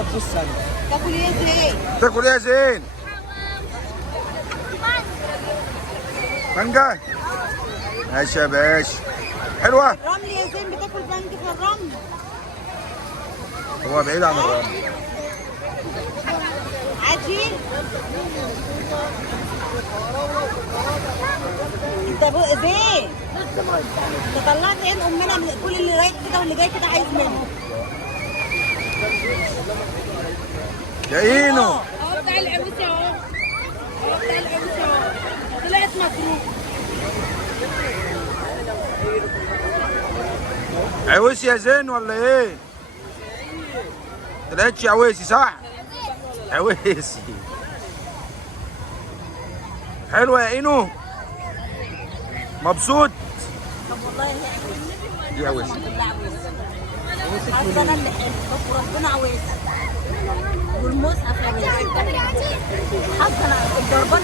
عايزه تبص انا. تاكل ايه يا زين؟ تاكل ايه يا زين؟ مانجا؟ ماشي يا باشا. حلوة؟ الرمل يا زين، بتاكل بنج في الرمل؟ هو بعيد عن الرمل. عادي؟ انت زين، انت طلعت عين امنا من كل اللي رايح كده واللي جاي كده عايز منه. يا اينو اهو بتاع العروسه اهو. اهو بتاع العروسه اهو. طلعت مضروب. عويسي يا زين ولا ايه؟ طلعتش عويسي صح؟ عويسي. حلوة يا اينو؟ مبسوط؟ طب والله دي عويسي. حاسه انا اللي حلو، طب وربنا عويس والمصحف عويس. حاسه انا الجربانه